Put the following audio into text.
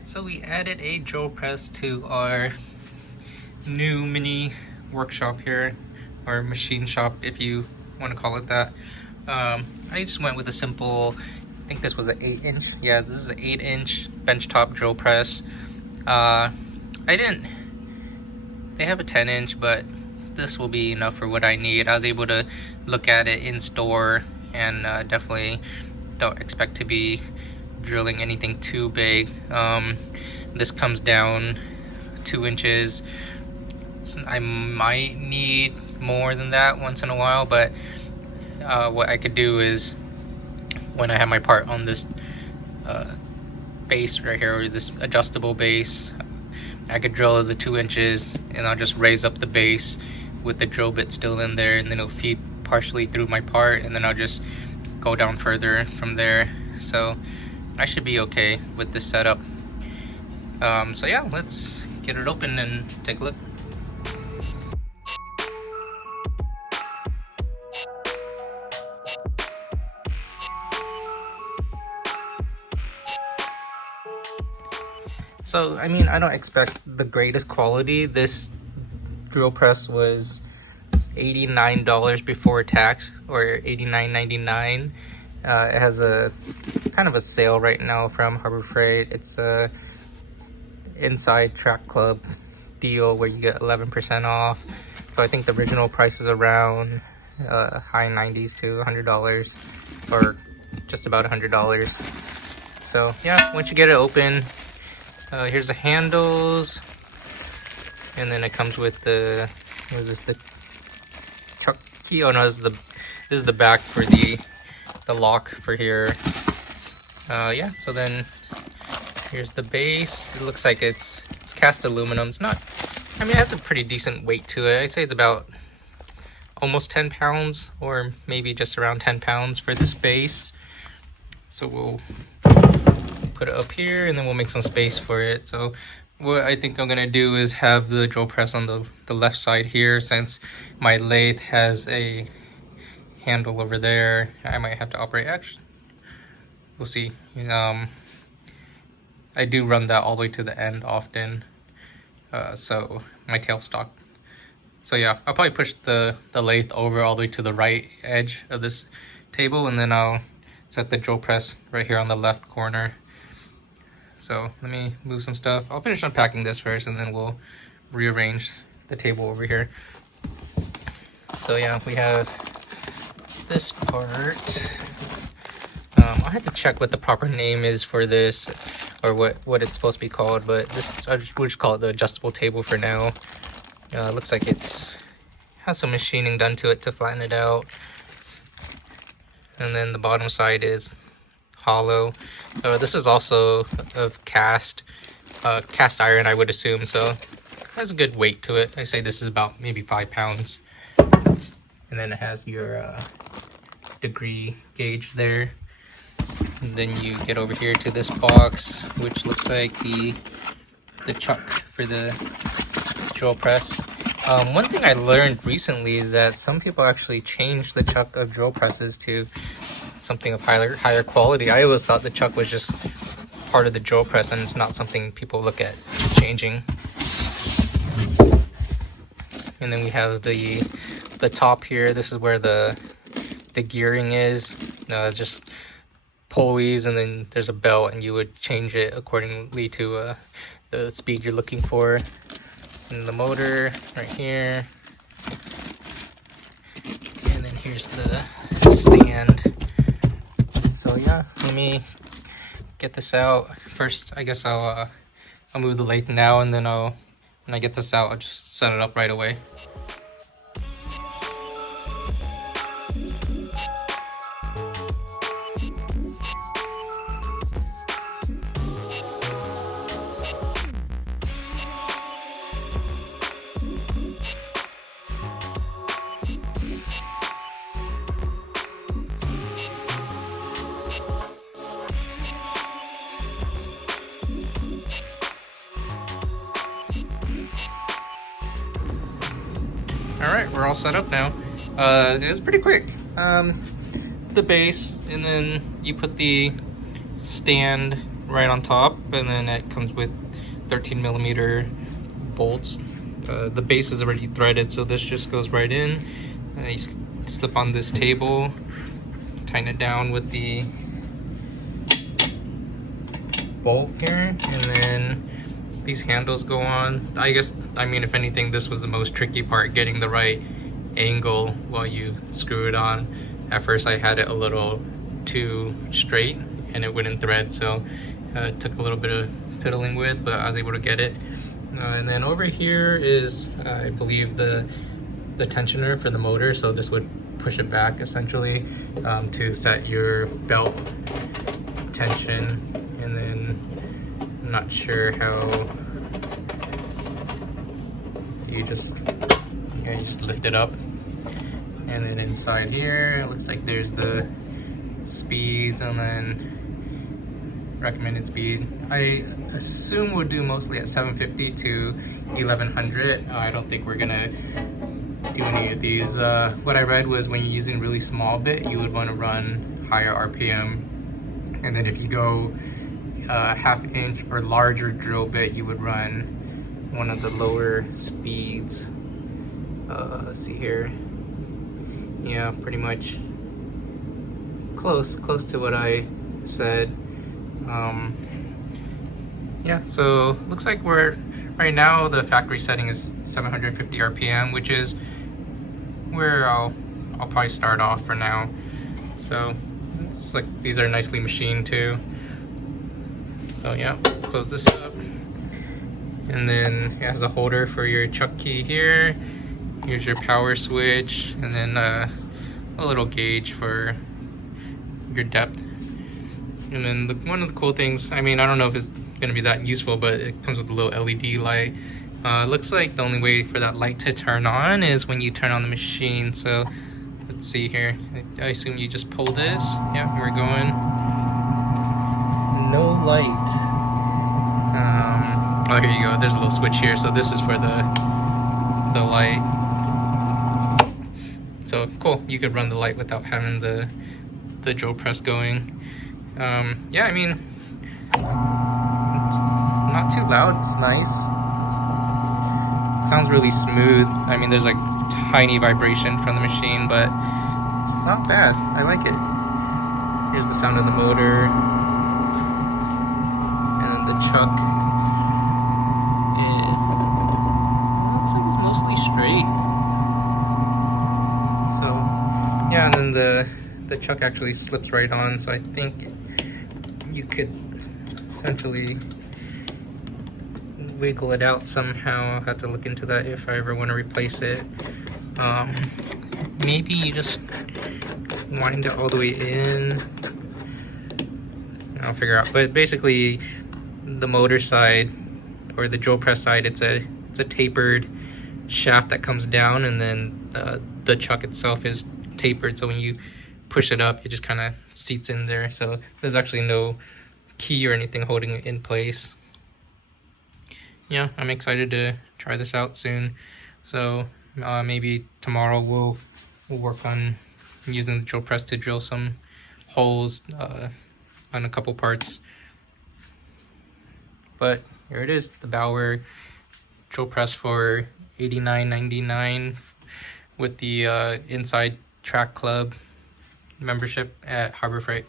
Alright, so we added a drill press to our new mini workshop here, or machine shop if you want to call it that. I just went with a simple, I think this was an 8-inch. Yeah, this is an 8-inch benchtop drill press. They have a 10-inch, but this will be enough for what I need. I was able to look at it in store, and definitely don't expect to be drilling anything too big. This comes down 2 inches. I might need more than that once in a while, but what I could do is, when I have my part on this base right here, or this adjustable base, I could drill the 2 inches and I'll just raise up the base with the drill bit still in there, and then it'll feed partially through my part, and then I'll just go down further from there. So I should be okay with this setup. So yeah, let's get it open and take a look. So, I mean, I don't expect the greatest quality. This drill press was $89 before tax, or $89.99. It has a kind of a sale right now from Harbor Freight. It's a inside track club deal where you get 11% off. So I think the original price was around high 90s to $100, or just about $100. So yeah, once you get it open, here's the handles, and then it comes with the, what is this, the chuck key? Oh no, this is the back for the lock for here. Yeah, so then here's the base. It looks like it's cast aluminum. It's not, I mean, it has a pretty decent weight to it. I'd say it's about almost 10 pounds, or maybe just around 10 pounds for this base. So we'll put it up here, and then we'll make some space for it. So what I think I'm gonna do is have the drill press on the left side here, since my lathe has a handle over there. I might have to operate, actually, we'll see. I do run that all the way to the end often, so my tailstock. So yeah, I'll probably push the lathe over all the way to the right edge of this table, and then I'll set the drill press right here on the left corner. So let me move some stuff. I'll finish unpacking this first, and then we'll rearrange the table over here. So yeah, we have this part. I'll have to check what the proper name is for this, or what it's supposed to be called, but this, we'll just call it the adjustable table for now. Looks like has some machining done to it to flatten it out. And then the bottom side is hollow. This is also of cast iron, I would assume, so it has a good weight to it. I say this is about maybe 5 pounds. And then it has your degree gauge there. And then you get over here to this box, which looks like the chuck for the drill press. One thing I learned recently is that some people actually change the chuck of drill presses to something of higher quality. I always thought the chuck was just part of the drill press, and it's not something people look at changing. And then we have the top here. This is where the gearing is. It's just pulleys, and then there's a belt, and you would change it accordingly to the speed you're looking for. And the motor right here, and then here's the stand. So yeah, let me get this out first. I guess I'll move the lathe now, and then when I get this out, I'll just set it up right away. Alright, we're all set up now. It was pretty quick. The base, and then you put the stand right on top, and then it comes with 13mm bolts. The base is already threaded, so this just goes right in. You slip on this table, tighten it down with the bolt here, and then these handles go on. I mean, if anything, this was the most tricky part, getting the right angle while you screw it on. At first I had it a little too straight and it wouldn't thread, so it took a little bit of fiddling with, but I was able to get it. And then over here is, I believe, the tensioner for the motor, so this would push it back essentially to set your belt tension. And then I'm not sure how you just lift it up, and then inside here it looks like there's the speeds and then recommended speed. I assume we'll do mostly at 750 to 1100. I don't think we're gonna do any of these. What I read was when you're using really small bit, you would want to run higher RPM, and then if you go half inch or larger drill bit, you would run one of the lower speeds. Let's see here. Yeah, pretty much close to what I said. Yeah, so looks like we're right now, the factory setting is 750 RPM, which is where I'll probably start off for now. So it's like these are nicely machined too. So yeah, close this up, and then it has a holder for your chuck key here. Here's your power switch, and then a little gauge for your depth. And then one of the cool things, I mean, I don't know if it's gonna be that useful, but it comes with a little LED light. Looks like the only way for that light to turn on is when you turn on the machine. So let's see here. I assume you just pull this. Yeah, we're going. No light. Oh, here you go. There's a little switch here. So this is for the light. So cool, you could run the light without having the drill press going. Yeah, I mean, it's not too loud, it's nice. It sounds really smooth. I mean, there's like tiny vibration from the machine, but it's not bad. I like it. Here's the sound of the motor. And then the chuck. It looks like it's mostly straight. So yeah, and then the chuck actually slips right on, so I think you could essentially wiggle it out somehow. I'll have to look into that if I ever want to replace it. Maybe you just wind it all the way in. I'll figure out. But basically, the motor side or the drill press side, it's a tapered shaft that comes down, and then the chuck itself is tapered. So when you push it up, it just kind of seats in there. So there's actually no key or anything holding it in place. Yeah, I'm excited to try this out soon. So maybe tomorrow we'll work on using the drill press to drill some holes on a couple parts. But here it is, the Bauer drill press for $89.99 with the Inside Track Club membership at Harbor Freight.